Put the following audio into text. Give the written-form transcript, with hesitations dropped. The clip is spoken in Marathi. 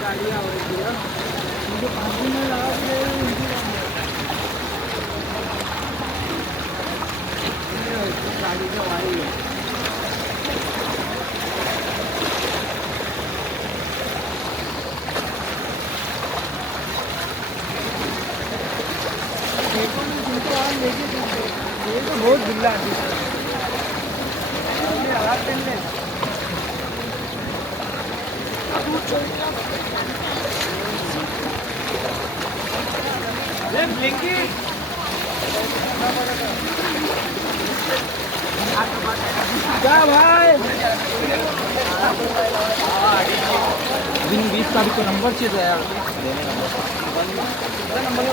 गाड़ी आवडती आहे म्हणजे भाजी नाही गाडीचं वारी आहे. बहुत जिल्हा क्या भाई 20 तारीख को नंबर चाहिए यार नंबर